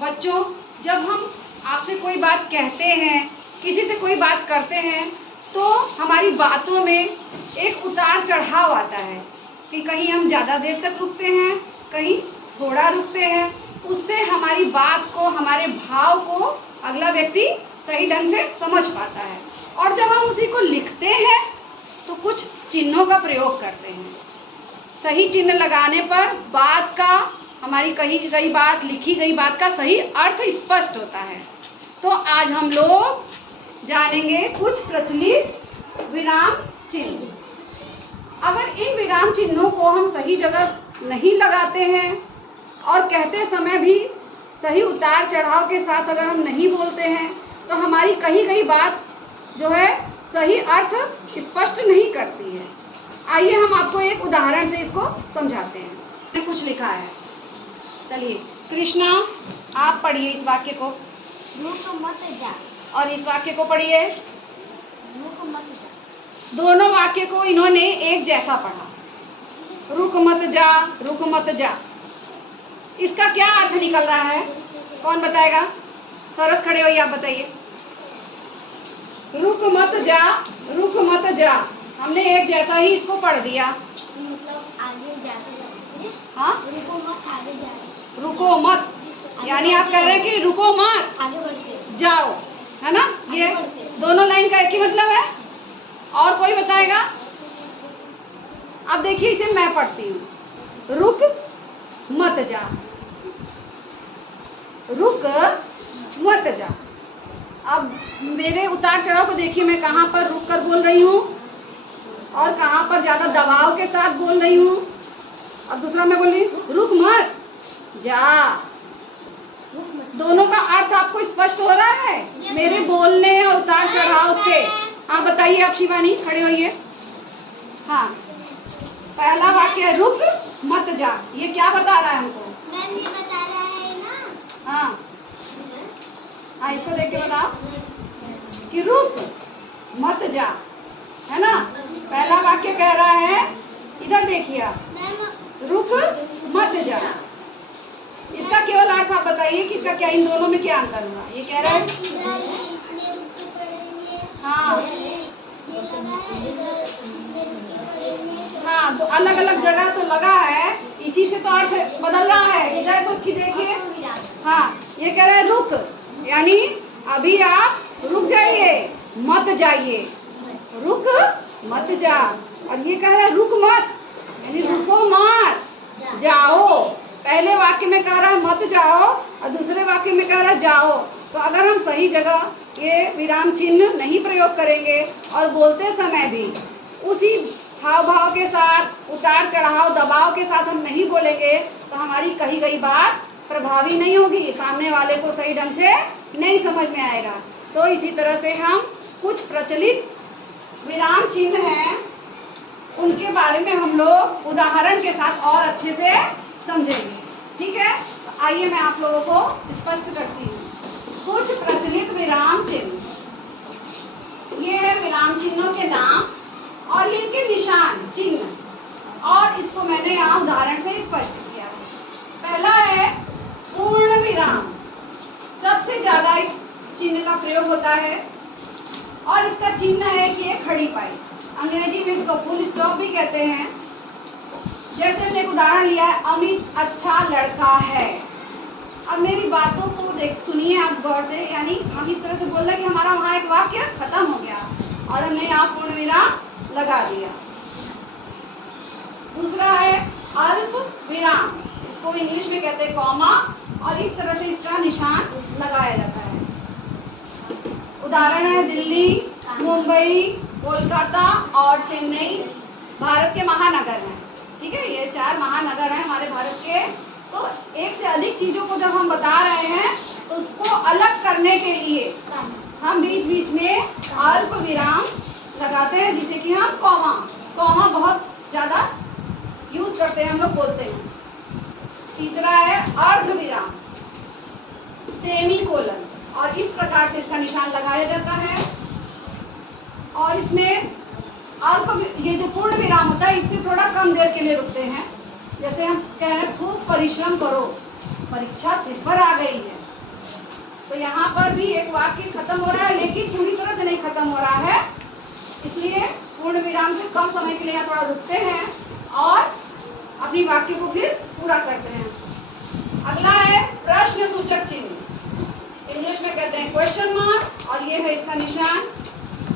बच्चों, जब हम आपसे कोई बात कहते हैं, किसी से कोई बात करते हैं, तो हमारी बातों में एक उतार चढ़ाव आता है कि कहीं हम ज़्यादा देर तक रुकते हैं, कहीं थोड़ा रुकते हैं। उससे हमारी बात को, हमारे भाव को अगला व्यक्ति सही ढंग से समझ पाता है। और जब हम उसी को लिखते हैं तो कुछ चिन्हों का प्रयोग करते हैं। सही चिन्ह लगाने पर बात का, हमारी कही गई बात, लिखी गई बात का सही अर्थ स्पष्ट होता है। तो आज हम लोग जानेंगे कुछ प्रचलित विराम चिन्ह। अगर इन विराम चिन्हों को हम सही जगह नहीं लगाते हैं और कहते समय भी सही उतार चढ़ाव के साथ अगर हम नहीं बोलते हैं, तो हमारी कही गई बात जो है सही अर्थ स्पष्ट नहीं करती है। आइए हम आपको एक उदाहरण से इसको समझाते हैं। कुछ लिखा है, चलिए कृष्णा आप पढ़िए इस वाक्य को। रुक मत जा। और इस वाक्य को पढ़िए। रुक मत जा। दोनों वाक्य को इन्होंने एक जैसा पढ़ा। रुक मत जा, रुक मत जा, इसका क्या अर्थ निकल रहा है? कौन बताएगा? सरस खड़े होइए, आप बताइए। रुक मत जा, रुक मत जा, हमने एक जैसा ही इसको पढ़ दिया। मतलब आगे जाते। हाँ, रुको मत, आगे जाओ। रुको मत, यानी आप कह रहे हैं कि रुको मत, आगे बढ़ते जाओ, है ना? ये दोनों लाइन का एक ही मतलब है। और कोई बताएगा? अब देखिए, इसे मैं पढ़ती हूँ। रुक मत जा, रुक मत जा। अब मेरे उतार चढ़ाव को देखिए, मैं कहाँ पर रुक कर बोल रही हूँ और कहाँ पर ज़्यादा दबाव के साथ बोल रही हूँ। और दूसरा मैं बोल रही हूँ रुक मत जा। दोनों का अर्थ आपको स्पष्ट हो रहा है मेरे बोलने और उतार चढ़ाव से? हाँ बताइए आप शिवानी, खड़े होइए। हाँ, पहला वाक्य है रुक मत जा, ये क्या बता रहा है हमको? मैम ये बता रहा है ना। हाँ हाँ, इसको देख के बताओ कि रुक मत जा, है ना? पहला वाक्य कह रहा है, इधर देखिए आप, रुक मत जा। इसका केवल अर्थ आप बताइए कि इसका क्या, इन दोनों में क्या अंतर हुआ? ये कह रहा है हाँ हाँ, तो अलग अलग जगह तो लगा है, इसी से तो अर्थ बदल रहा है। इधर तो की देखिए, हाँ ये कह रहा है रुक, यानी अभी आप रुक जाइए, मत जाइए, रुक मत जा। और ये कह रहा है रुक मत, यानी रुको मत, जाओ। पहले वाक्य में कह रहा है मत जाओ और दूसरे वाक्य में कह रहा है जाओ। तो अगर हम सही जगह ये विराम चिन्ह नहीं प्रयोग करेंगे और बोलते समय भी उसी हाव भाव के साथ, उतार चढ़ाव, दबाव के साथ हम नहीं बोलेंगे, तो हमारी कही गई बात प्रभावी नहीं होगी, सामने वाले को सही ढंग से नहीं समझ में आएगा। तो इसी तरह से हम कुछ प्रचलित विराम चिन्ह हैं, उनके बारे में हम लोग उदाहरण के साथ और अच्छे से समझेंगे। ठीक है, तो आइए मैं आप लोगों को स्पष्ट करती हूँ कुछ प्रचलित विराम चिन्ह। ये है विराम चिन्हों के नाम और इनके निशान चिन्ह, और इसको मैंने यहाँ उदाहरण से स्पष्ट किया है। पहला है पूर्ण विराम, सबसे ज्यादा इस चिन्ह का प्रयोग होता है और इसका चिन्ह है कि एक खड़ी पाई, अंग्रेजी में इसको फुल स्टॉप भी कहते हैं। जैसे हमने एक उदाहरण लिया है, अमित अच्छा लड़का है। अब मेरी बातों को सुनिए आप गौर से, यानी हम इस तरह से बोल रहे हैं कि हमारा वहाँ एक वाक्य खत्म हो गया और हमने यहाँ पूर्ण विराम लगा दिया। दूसरा है अल्प विराम, इसको इंग्लिश में कहते हैं कॉमा, और इस तरह से इसका निशान लगाया जाता है। उदाहरण है दिल्ली, मुंबई, कोलकाता और चेन्नई भारत के महानगर हैं। ठीक है, ये 4 महानगर हैं हमारे भारत के। तो एक से अधिक चीज़ों को जब हम बता रहे हैं तो उसको अलग करने के लिए हम बीच बीच में अल्प विराम लगाते हैं, जिसे कि हम कॉमा बहुत ज़्यादा यूज़ करते हैं, हम लोग बोलते हैं। तीसरा है अर्ध विराम, सेमीकोलन, और इस प्रकार से इसका निशान लगाया जाता है। और इसमें अल्प, ये जो पूर्ण विराम होता है, इससे थोड़ा कम देर के लिए रुकते हैं। जैसे हम कह रहे हैं खूब परिश्रम करो, परीक्षा सिर पर आ गई है, तो यहाँ पर भी एक वाक्य खत्म हो रहा है, लेकिन पूरी तरह से नहीं खत्म हो रहा है, इसलिए पूर्ण विराम से कम समय के लिए यहाँ थोड़ा रुकते हैं और अपनी वाक्य को फिर पूरा करते हैं। अगला है प्रश्न सूचक चिन्ह, इंग्लिश में कहते हैं क्वेश्चन मार्क, और ये है इसका निशान।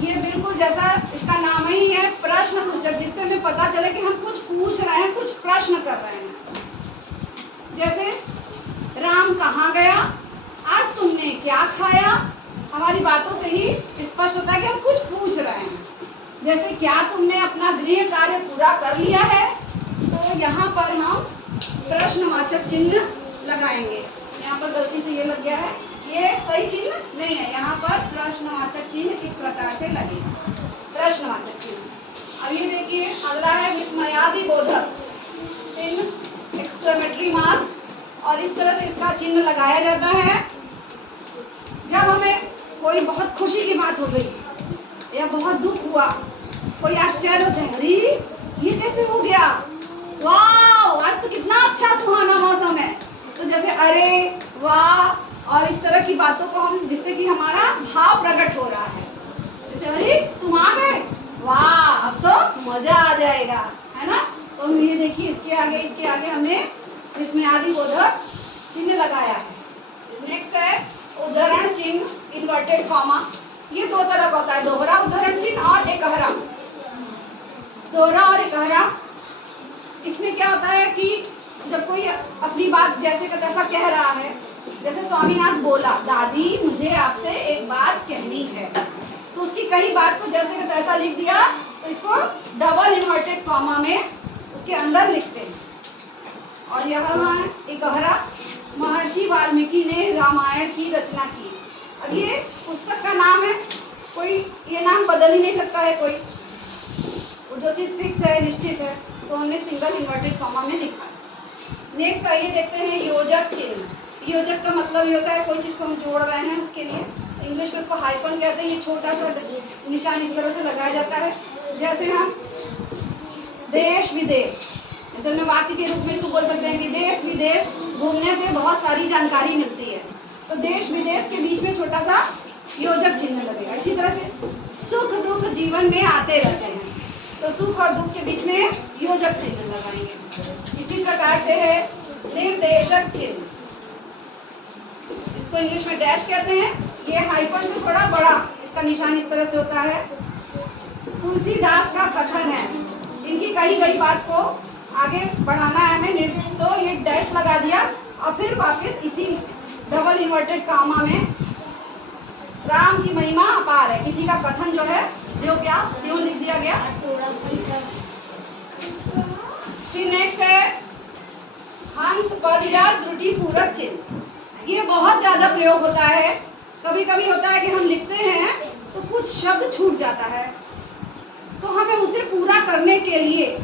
ये बिल्कुल जैसा इसका नाम ही है, प्रश्न सूचक, जिससे हमें पता चले कि हम कुछ पूछ रहे हैं, कुछ प्रश्न कर रहे हैं। जैसे राम कहाँ गया, आज तुमने क्या खाया, हमारी बातों से ही स्पष्ट होता है कि हम कुछ पूछ रहे हैं। जैसे क्या तुमने अपना गृह कार्य पूरा कर लिया है, तो यहाँ पर हम प्रश्नवाचक चिन्ह लगाएंगे। यहाँ पर गलती से ये लग गया है, ये सही चिन्ह नहीं है, यहाँ पर प्रश्नवाचक चिन्ह इस प्रकार से लगेगा, प्रश्नवाचक चिन्ह। अब ये देखिए अगला है विस्मयादि बोधक चिन्ह, एक्सक्लेमेटरी मार्क, और इस तरह से इसका चिन्ह लगाया जाता है जब हमें कोई बहुत खुशी की बात हो गई या बहुत दुख हुआ, कोई आश्चर्य होता है, अरे ये कैसे हो गया, वाह आज तो कितना अच्छा सुहाना मौसम है, तो जैसे अरे वाह और इस तरह की बातों को हम, जिससे कि हमारा भाव प्रकट हो रहा है, जैसे अरे तुम आ गए, वाह अब तो मजा आ जाएगा, है ना। तो ये देखिए इसके आगे हमने विस्मयादि बोधक चिन्ह लगाया है। नेक्स्ट है उद्धरण चिन्ह, इन्वर्टेड कॉमा। ये दो तरह का होता है, दोहरा उद्धरण चिन्ह और एकहरा। दोहरा और एकहरा, इसमें क्या होता है कि जब कोई अपनी बात जैसे का तैसा कह रहा है, जैसे स्वामीनाथ बोला, दादी मुझे आपसे एक बात कहनी है, तो उसकी कई बात को जैसे का तैसा लिख दिया, तो इसको डबल इन्वर्टेड कॉमा में उसके अंदर लिखते हैं। और यहाँ है एकहरा, महर्षि वाल्मीकि ने रामायण की रचना की। अब ये पुस्तक का नाम है, कोई ये नाम बदल ही नहीं सकता है कोई, जो चीज़ फिक्स है, निश्चित है, तो हमने सिंगल इन्वर्टेड कॉमा में लिखा। नेक्स्ट आइए देखते हैं योजक चिन्ह। योजक का मतलब ये होता है कोई चीज़ को हम जोड़ रहे हैं उसके लिए, इंग्लिश में इसको हाइफन कहते हैं। ये छोटा सा निशान इस तरह से लगाया जाता है, जैसे हम देश विदेश, जैसे हमने वाक्य के रूप में इसको बोल सकते हैं कि देश विदेश घूमने से बहुत सारी जानकारी मिलती है, तो देश विदेश के बीच में छोटा सा योजक चिन्ह लगेगा। इसी तरह से सुख दुख जीवन में आते रहते हैं, तो सुख और दुख के बीच में योजक चिन्ह लगाएंगे। इसी प्रकार से है निर्देशक चिन्ह, इसको इंग्लिश में डैश कहते हैं। ये हाइफन से थोड़ा बड़ा इसका निशान इस तरह से होता है। तुलसीदास का कथन है, इनकी कही गई बात को आगे बढ़ाना है हमें, तो ये डैश लगा दिया और फिर वापस इसी डबल इन्वर्टेड कॉमा में राम की महिमा अपार है, किसी का कथन जो है जो क्या क्यों लिख दिया गया। फिर नेक्स्ट है हंस पद या त्रुटि पूरक चिन्ह। ये बहुत ज्यादा प्रयोग होता है, कभी कभी होता है कि हम लिखते हैं तो कुछ शब्द छूट जाता है, तो हमें उसे पूरा करने के लिए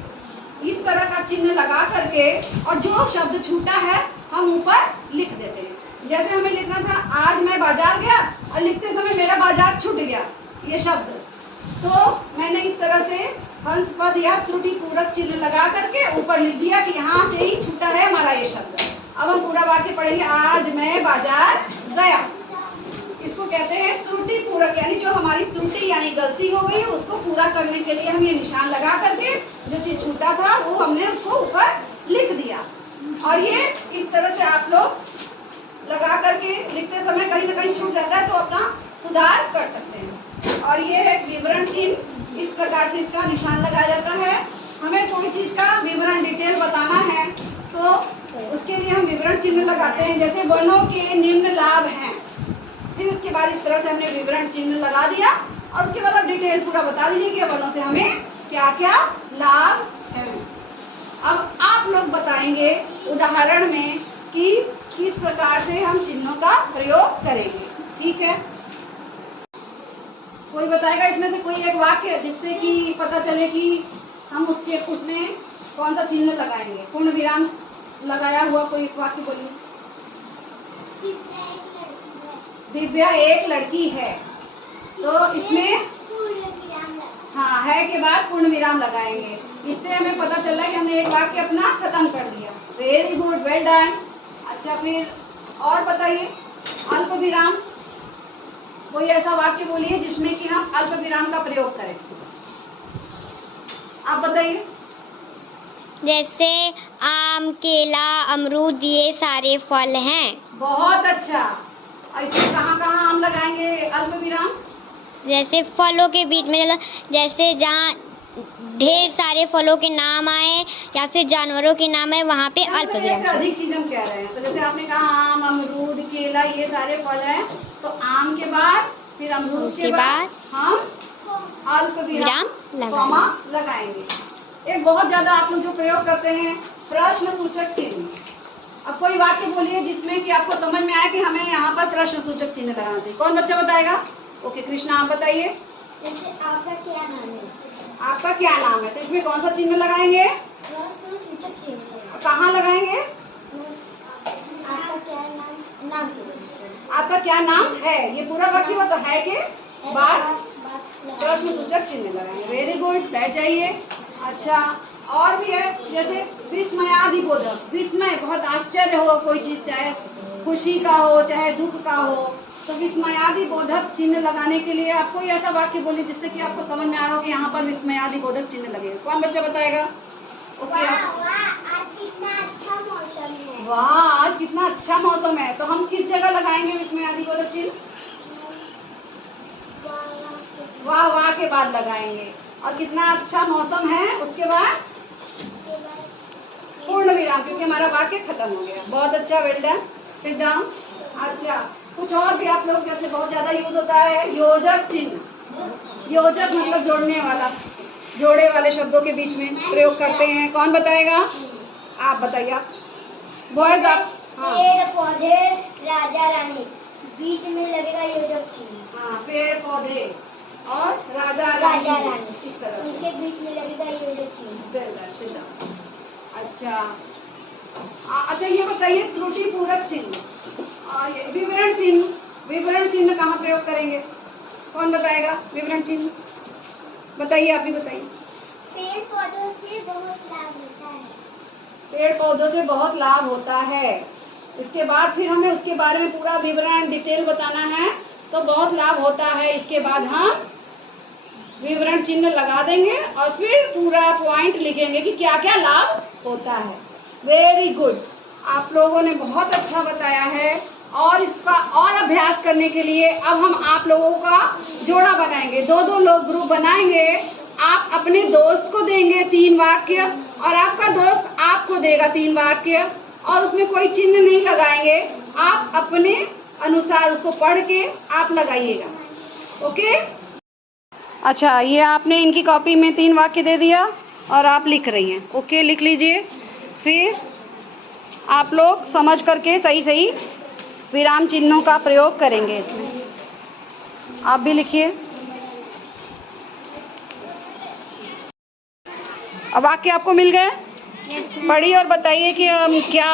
इस तरह का चिन्ह लगा करके और जो शब्द छूटा है हम ऊपर लिख देते हैं। जैसे हमें लिखना था आज मैं बाजार गया, और लिखते समय मेरा बाजार छूट गया ये शब्द, तो मैंने इस तरह से हंस पद या त्रुटि पूरक चिन्ह लगा करके ऊपर लिख दिया कि यहाँ से ही छूटा है हमारा ये शब्द। अब हम पूरा वाक्य पढ़ेंगे, आज मैं बाजार गया। इसको कहते हैं त्रुटि पूरक, यानी जो हमारी त्रुटि यानी गलती हो गई उसको पूरा करने के लिए हम ये निशान लगा करके जो चीज छूटा था वो हमने उसको ऊपर लिख दिया। और ये इस तरह से आप लोग लगा करके लिखते समय कहीं ना कहीं छूट जाता है तो अपना सुधार कर सकते हैं। और ये है विवरण चिन्ह, इस प्रकार से इसका निशान लगाया जाता है। हमें कोई चीज का विवरण डिटेल बताना है तो उसके लिए हम विवरण चिन्ह लगाते हैं, जैसे वनों के निम्न लाभ हैं, फिर उसके बाद इस तरह से हमने विवरण चिन्ह लगा दिया और उसके बाद आप डिटेल पूरा बता दीजिए कि वनों से हमें क्या क्या लाभ है। अब आप लोग बताएंगे उदाहरण में कि किस प्रकार से हम चिन्हों का प्रयोग करेंगे, ठीक है। कोई बताएगा इसमें से कोई एक वाक्य जिससे कि पता चले कि हम उसमें कौन सा चिन्ह लगाएंगे। पूर्ण विराम लगाया हुआ कोई एक वाक्य बोलिए। दिव्या एक लड़की है, तो इसमें हाँ है के बाद पूर्ण विराम लगाएंगे। इससे हमें पता चल रहा है कि हमने एक वाक्य अपना खत्म कर दिया। Very good, well done. अच्छा फिर और बताइए अल्प विराम, कोई ऐसा वाक्य बोलिए जिसमें कि हम अल्प विराम का प्रयोग करें। आप बताइए। जैसे आम, केला, अमरूद, ये सारे फल हैं। बहुत अच्छा। अब इसमें कहाँ कहाँ आम लगाएंगे अल्प विराम? जैसे फलों के बीच में, जैसे जहाँ ढेर सारे फलों के नाम आए या फिर जानवरों के नाम आए, वहाँ पे अल्प विराम से अधिक चीज हम कह रहे हैं। तो जैसे आपने कहा आम, अमरूद, केला, ये सारे फल हैं, तो आम के बाद फिर अमरूद के बाद हम अल्प विराम कॉमा लगाएंगे। एक बहुत ज्यादा आप लोग जो प्रयोग करते हैं प्रश्न सूचक चिन्ह। अब कोई वाक्य बोलिए जिसमें कि आपको समझ में आए कि हमें यहाँ पर प्रश्न सूचक चिन्ह लगाना चाहिए। कौन बच्चा बताएगा? ओके कृष्णा, आप बताइए। जैसे आपका क्या नाम है? आपका क्या नाम है, तो इसमें कौन सा चिन्ह लगाएंगे? प्रश्न सूचक चिन्ह। कहाँ लगाएंगे? आपका क्या नाम आपका क्या नाम है, ये पूरा वाक्य हो तो है के बाद प्रश्न सूचक चिन्ह लगाएंगे। वेरी गुड, बैठ जाइए। अच्छा, और भी है जैसे विस्मयादिबोधक। विस्मय, बहुत आश्चर्य हो कोई चीज, चाहे खुशी का हो चाहे दुख का हो, तो विस्मयादिबोधक चिन्ह लगाने के लिए आप कोई ऐसा वाक्य बोलिए जिससे कि आपको समझ में आ रहा हो कि यहाँ पर विस्मयादिबोधक चिन्ह लगेगा। कौन बच्चा बताएगा? ओके। आज कितना अच्छा मौसम है। वाह, आज कितना अच्छा मौसम है, तो हम किस जगह लगाएंगे विस्मयादिबोधक चिन्ह? वाह वाह के बाद लगाएंगे। और कितना अच्छा मौसम है उसके बाद पूर्ण विराम, क्योंकि हमारा वाक्य खत्म हो गया। बहुत अच्छा, वेल डन, सिट डाउन। अच्छा, कुछ और भी आप लोग जैसे बहुत ज्यादा यूज होता है योजक चिन्ह। योजक मतलब जोड़ने वाला, जोड़े वाले शब्दों के बीच में प्रयोग करते हैं। कौन बताएगा? आप बताइए। बॉयज आप। पेड़ पौधे, राजा रानी, बीच में लगेगा योजक चिन्ह। हाँ, पेड़ पौधे और राजा रानी, इस तरह से उनके बीच में लगेगा योजक चिन्ह। अच्छा अच्छा, ये बताइए त्रुटि पूरक चिन्ह और ये विवरण चिन्ह। विवरण चिन्ह कहाँ प्रयोग करेंगे? कौन बताएगा? विवरण चिन्ह बताइए, आप भी बताइए। पेड़ पौधों से बहुत लाभ होता है। पेड़ पौधों से बहुत लाभ होता है, इसके बाद फिर हमें उसके बारे में पूरा विवरण डिटेल बताना है, तो बहुत लाभ होता है। इसके बाद हम विवरण चिन्ह लगा देंगे और फिर पूरा पॉइंट लिखेंगे कि क्या क्या लाभ होता है। वेरी गुड, आप लोगों ने बहुत अच्छा बताया है। और इसका और अभ्यास करने के लिए अब हम आप लोगों का जोड़ा बनाएंगे। दो दो लोग ग्रुप बनाएंगे। आप अपने दोस्त को देंगे 3 वाक्य और आपका दोस्त आपको देगा 3 वाक्य, और उसमें कोई चिन्ह नहीं लगाएंगे। आप अपने अनुसार उसको पढ़ के आप लगाइएगा। ओके? अच्छा, ये आपने इनकी कॉपी में 3 वाक्य दे दिया और आप लिख रही हैं। ओके, लिख लीजिए। फिर आप लोग समझ करके सही सही विराम चिन्हों का प्रयोग करेंगे इसमें। आप भी लिखिए। अब वाक्य आपको मिल गए? पढ़िए और बताइए कि हम क्या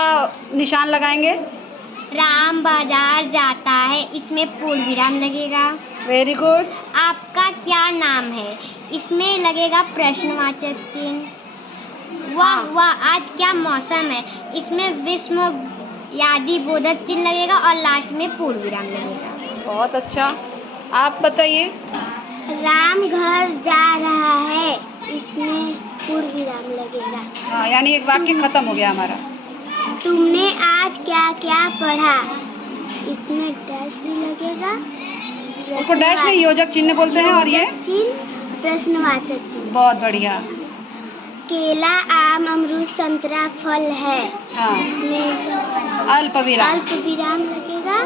निशान लगाएंगे। राम बाजार जाता है, इसमें पूर्ण विराम लगेगा। Very good. आपका क्या नाम है, इसमें लगेगा प्रश्नवाचक चिन्ह। वाह वाह, आज क्या मौसम है, इसमें विस्मयादिबोधक चिन्ह लगेगा और लास्ट में पूर्ण विराम लगेगा। बहुत अच्छा, आप बताइए। राम घर जा रहा है, इसमें पूर्ण विराम लगेगा। हाँ, यानी एक वाक्य खत्म हो गया हमारा। तुमने आज क्या क्या पढ़ा, इसमें डैश भी लगेगा। उसको डैश नहीं, योजक चिन्ह बोलते हैं। और ये चिन्ह प्रश्नवाचक चिन्ह। बहुत बढ़िया। केला, आम, अमरूद, संतरा फल है। हाँ, इसमें अल्प विराम लगेगा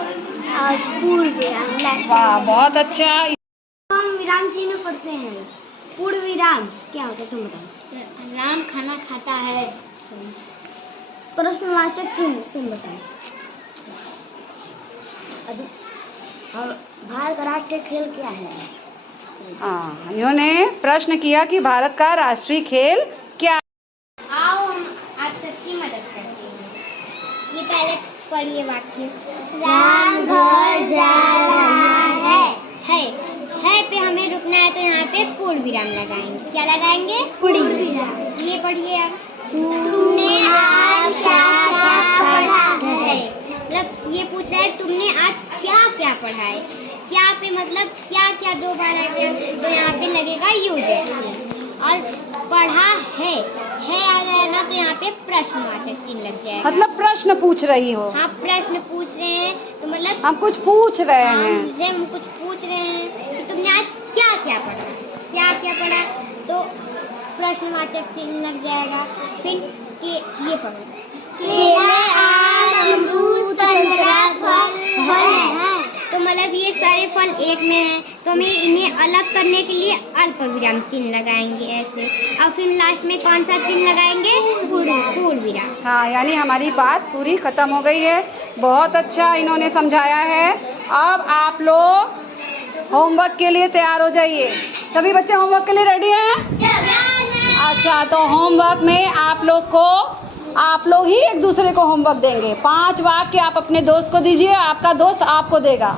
और पूर्ण विराम लास्ट। वाह, बहुत अच्छा। हम विराम चिन्ह पढ़ते हैं। पूर्ण विराम क्या होता है तुम बताओ। राम खाना खाता है। प्रश्नवाचक चिन्ह तुम बताओ। भारत का राष्ट्रीय खेल क्या है? हाँ, इन्होंने प्रश्न किया कि भारत का राष्ट्रीय खेल क्या। आओ हम आप सबकी मदद करते हैं। ये पहले पढ़िए वाक्य। राम घर जा रहा है पे हमें रुकना है, तो यहाँ पे पूर्ण विराम लगाएंगे। क्या लगाएंगे? पूर्ण विराम। ये पढ़िए अब। तुमने आज क्या क्या पढ़ा है, मतलब ये पूछ सर तुमने आज क्या क्या पढ़ा है? क्या पे मतलब क्या क्या दो बार है तो यहाँ पे लगेगा यूज और पढ़ा है आ जाएगा तो यहाँ पे प्रश्नवाचक चिन्ह लग जाएगा। मतलब प्रश्न पूछ रही हो। हाँ प्रश्न पूछ रहे हैं तो मतलब हम कुछ पूछ रहे हाँ, हैं। हमसे हम कुछ पूछ रहे हैं कि तुमने आज क्या क्या पढ़ा, क्या क्या पढ़ा, तो प्रश्नवाचक चिन्ह लग जाएगा। फिर ये पढ़ो, केले, आम, अमरूद, संतरा, फल है। तो मतलब ये सारे फल एक में हैं तो हमें इन्हें अलग करने के लिए अल्पविराम चिन्ह लगाएंगे ऐसे, और फिर लास्ट में कौन सा चिन्ह लगाएंगे? पूर्ण विराम। हाँ, यानी हमारी बात पूरी खत्म हो गई है। बहुत अच्छा इन्होंने समझाया है। अब आप लोग होमवर्क के लिए तैयार हो जाइए। सभी बच्चे होमवर्क के लिए रेडी हैं? अच्छा, तो होमवर्क में आप लोग ही एक दूसरे को होमवर्क देंगे। 5 वाक्य आप अपने दोस्त को दीजिए, आपका दोस्त आपको देगा।